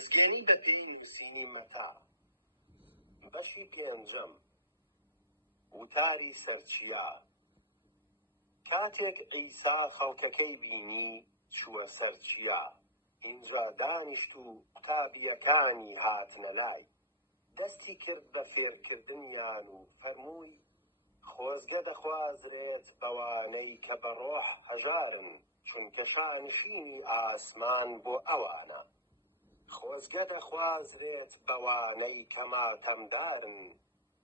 مزگەری بە پێی نووسینی مەتا بەشی پێنجەم وتاری سەرچیا کاتێک عیسا خەڵکەکەی بینی چووە سەرچیا ئینجا دانیشت و قوتابیەکانی هاتنە لای دەستی کرد بە فێرکردنیان و فەرمووی خۆزگە دەخوازرێت بەوانەی کە بە ڕۆح هەژارن چونکە شانشینی ئاسمان بۆ ئەوانە خۆزگە دەخوازرێت بەوانەی کە ماتەمدارن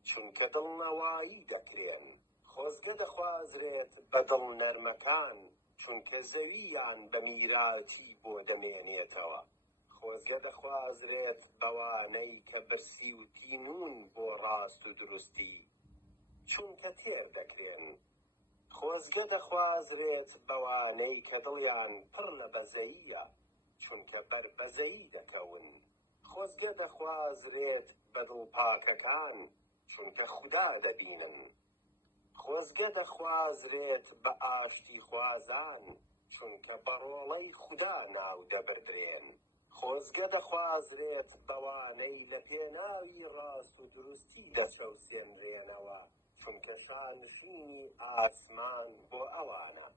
چونکە دڵنەوایی دەکرێن خۆزگە دەخوازرێت بە دڵ نەرمەکان چونکە زەویان بە میراتی بۆ دەمێنێتەوە خۆزگە دەخوازرێت بەوانەی کە برسی و تینون بۆ ڕاست و دروستی چونکە تێر دەکرێن خۆزگە دەخوازرێت بەوانەی کە دڵیان پڕ لە بەزەییە چونکە بەربەزەیی دەکەون خۆزگە دەخوازرێت بە دڵپاکەکان چونکە خودا دەبینن خۆزگە دەخوازرێت بە ئاشتی خوازان چونکە بەڕۆڵەی خودا ناو دەبردرێن خۆزگە دەخوازرێت بەوانەی لە پێناوی ڕاست و دروستی دەچەوسێنرێنەوە چونکە شانشینی ئاسمان بۆ ئەوانە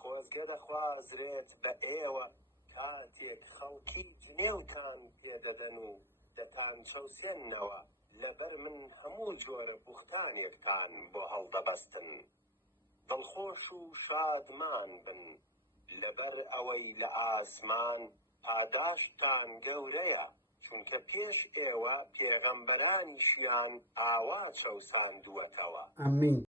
خۆزگە دەخوازرێت بە ئێوە کاتێک خەڵکی جنێوتان پێدەدەن و دەتان چەوسێننەوە لەبەر من هەموو جۆرە بوختانێکتان بۆ هەڵدەبەستن دڵخۆش و شادمان بن لەبەر ئەوەی لە ئاسمان پاداشتان گەورەیە چونکە پێش ئێوە پێغەمبەرانیشیان ئاوا چەوساندووەتەوە. ئەمین.